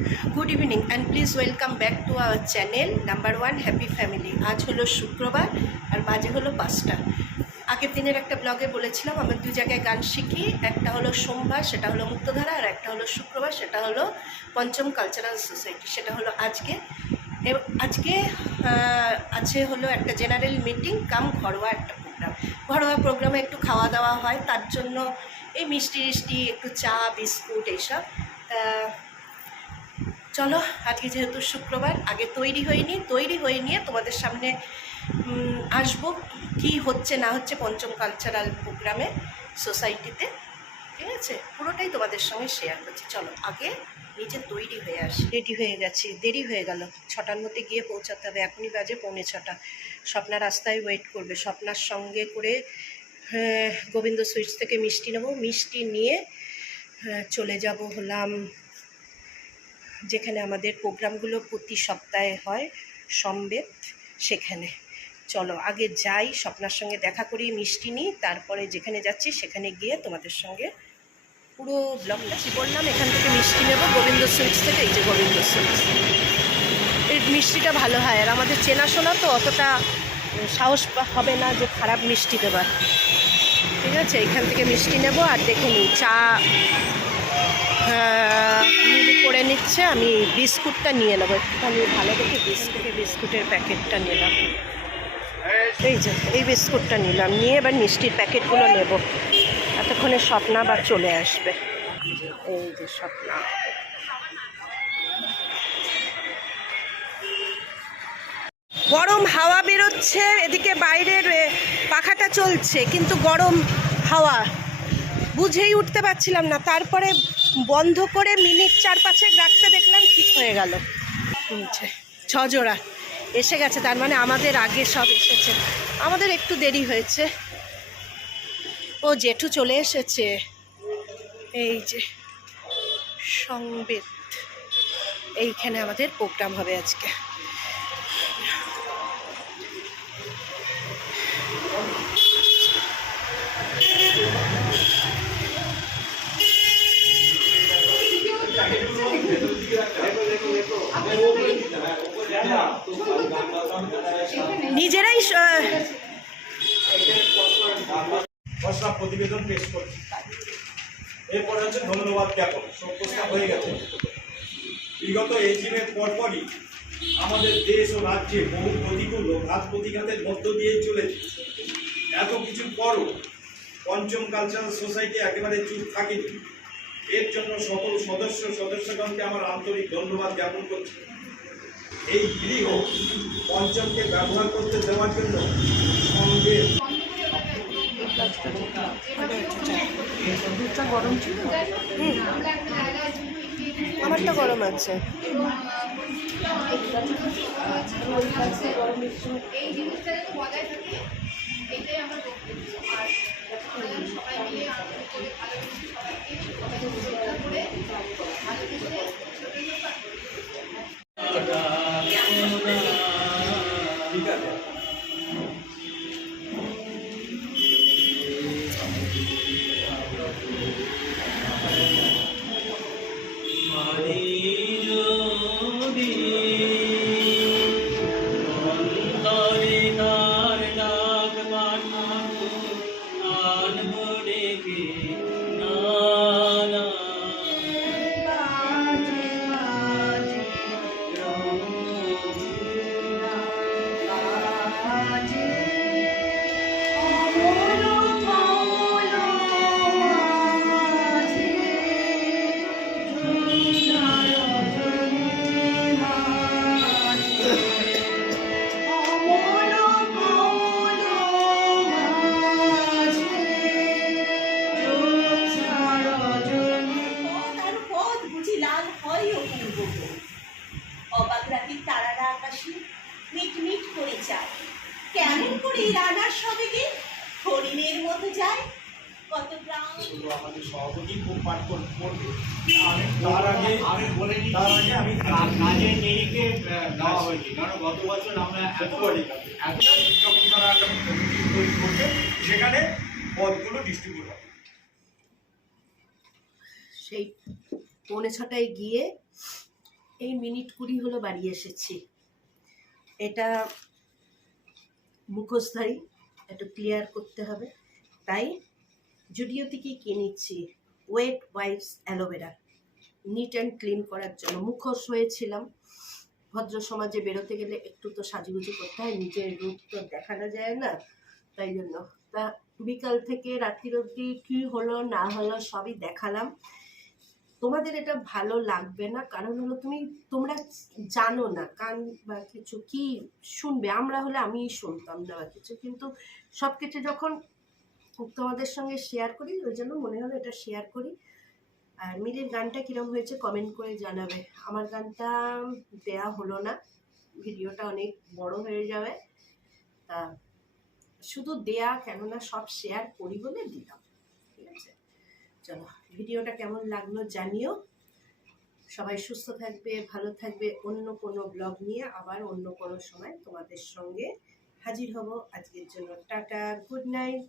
Good evening and please welcome back to our channel number 1 happy family. आज hello शुक्रवार और बाजे hello 5टा। আগের দিনের একটা ব্লগে বলেছিলাম আমরা দুই জায়গায় গান শিখি, একটা হলো সোমবার সেটা হলো মুক্তধারা, আর একটা হলো শুক্রবার সেটা হলো পঞ্চম কালচারাল সোসাইটি, সেটা হলো আজকে। আজকে আছে হলো একটা জেনারেল মিটিং কাম ঘরোয়া একটা প্রোগ্রাম। ঘরোয়া প্রোগ্রামে একটু খাওয়া দাওয়া হয়, তার জন্য এই মিষ্টি টিষ্টি একটু চা বিস্কুট এইসব। চলো আজকে যেহেতু শুক্রবার আগে তৈরি হয়ে নিয়ে তোমাদের সামনে আসবো কি হচ্ছে না হচ্ছে পঞ্চম কালচারাল প্রোগ্রামে সোসাইটিতে, ঠিক আছে? পুরোটাই তোমাদের সঙ্গে শেয়ার করছি। চলো আগে নিজে তৈরি হয়ে আসি। রেডি হয়ে গেছি, দেরি হয়ে গেল, 6টার মধ্যে গিয়ে পৌঁছাতে হবে। এখনই বাজে 6:45। স্বপ্না রাস্তায় ওয়েট করবে। স্বপ্নার সঙ্গে করে গোবিন্দ সুইটস থেকে মিষ্টি নেবো, মিষ্টি নিয়ে চলে যাব হলাম যেখানে আমাদের প্রোগ্রামগুলো প্রতি সপ্তাহে হয়, সম্বেত, সেখানে। চলো আগে যাই, স্বপ্নার সঙ্গে দেখা করি, মিষ্টি নিই, তারপরে যেখানে যাচ্ছি সেখানে গিয়ে তোমাদের সঙ্গে পুরো ব্লগটা বললাম। এখান থেকে মিষ্টি নেব গোবিন্দ সুইটস থেকে। এই যে গোবিন্দ সুইটস, এই মিষ্টিটা ভালো হয়, আর আমাদের চেনাশোনা তো অতটা সাহস হবে না যে খারাপ মিষ্টি দেবার, ঠিক আছে? এখান থেকে মিষ্টি নেব আর দেখে নিই চা করে নিচ্ছে। আমি বিস্কুটটা নিয়ে নেবো একটুখানি ভালো দেখে, বিস্কুটের প্যাকেটটা নিলাম। এই যে এই বিস্কুটটা নিলাম, নিয়ে এবার মিষ্টির প্যাকেটগুলো নেব। এতক্ষণে স্বপ্না আবার চলে আসবে। এই যে স্বপ্না, গরম হাওয়া বেরোচ্ছে এদিকে, বাইরের পাখাটা চলছে কিন্তু গরম হাওয়া, বুঝেই উঠতে পারছিলাম না। তারপরে বন্ধ করে মিনিট 4-5 রাখতে দেখলাম ঠিক হয়ে গেল। 6 জোড়া এসে গেছে, তার মানে আমাদের আগে সব এসেছে, আমাদের একটু দেরি হয়েছে। ও জেঠু চলে এসেছে। এই যে সংবেদ, এইখানে আমাদের প্রোগ্রাম হবে আজকে। নিজেরাই প্রতিবেদন পেশ করছি। এরপরে হচ্ছে ধন্যবাদ জ্ঞাপন। প্রস্তাব হয়ে গেছে। বিগত এই দিনের পরপরই আমাদের দেশ ও রাজ্যে বহু প্রতিকূল ও ঘাত প্রতিঘাতের মধ্য দিয়েই চলেছে। এত কিছুর পরও পঞ্চম কালচারাল সোসাইটি একেবারে চুপ থাকেনি। এর জন্য সকল সদস্যগণকে আমার আন্তরিক ধন্যবাদ জ্ঞাপন করছি। এই গৃহ পঞ্চমকে ব্যবহার করতে দেওয়ার জন্য সঙ্গে গরম ছিল, আমারটা গরম আছে। এই জিনিসটা যাতে বজায় থাকে, এটাই আমার বক্তব্য। আর সবাই মিলে আনন্দ করে ভালোবেসে সবাইকে শ্রদ্ধা করে ভালোবেসে ঠিক আছে। তারারা আকাশে মিটমিট করে যায়, কেমন করে রানার সবেগে হরিণের মতো যায়। কত গ্রাম আমাদের সভাপতি খুব পাঠ করবে। তার আগে আমি কাজের নিরিখে দেওয়া হয়েছে, কারণ গত বছর আমরা যখন তারা একটা তৈরি করছে সেখানে পদগুলো ডিস্ট্রিবিউট হবে। সেই 6:45 গিয়ে এই মিনিট 20 হলো বাড়ি এসেছি। এটা মুখোশধারী, একটু ক্লিয়ার করতে হবে, তাই জুডিও থেকে কিনেছি wet wipes aloe vera neat and clean করার জন্য। মুখোশ হয়েছিলাম, ভদ্র সমাজে বেরোতে গেলে একটু তো সাজুগুজু করতে হয়, নিজের রূপ তো দেখানো যায় না, তাই জন্য। তা বিকাল থেকে রাত্রির অবধি কী হলো না হলো সবই দেখালাম। তোমাদের এটা ভালো লাগবে না, কারণ হলো তোমরা জানো না কান বা কিছু কি শুনবে। আমরা হলে আমি শুনতাম না বা কিছু, কিন্তু সব কিছু যখন তোমাদের সঙ্গে শেয়ার করি ওই জন্য মনে হলো এটা শেয়ার করি। আর মিলির গানটা কীরকম হয়েছে কমেন্ট করে জানাবে। আমার গানটা দেয়া হলো না, ভিডিওটা অনেক বড় হয়ে যাবে, তা শুধু দেয়া কেননা সব শেয়ার করি বলে দিলাম, ঠিক আছে। চলো, ভিডিওটা কেমন লাগলো জানিও। সবাই সুস্থ থাকবে, ভালো থাকবে। অন্য কোনো ব্লগ নিয়ে আবার অন্য কোনো সময় তোমাদের সঙ্গে হাজির হব। আজকের জন্য টাটা, গুড নাইট।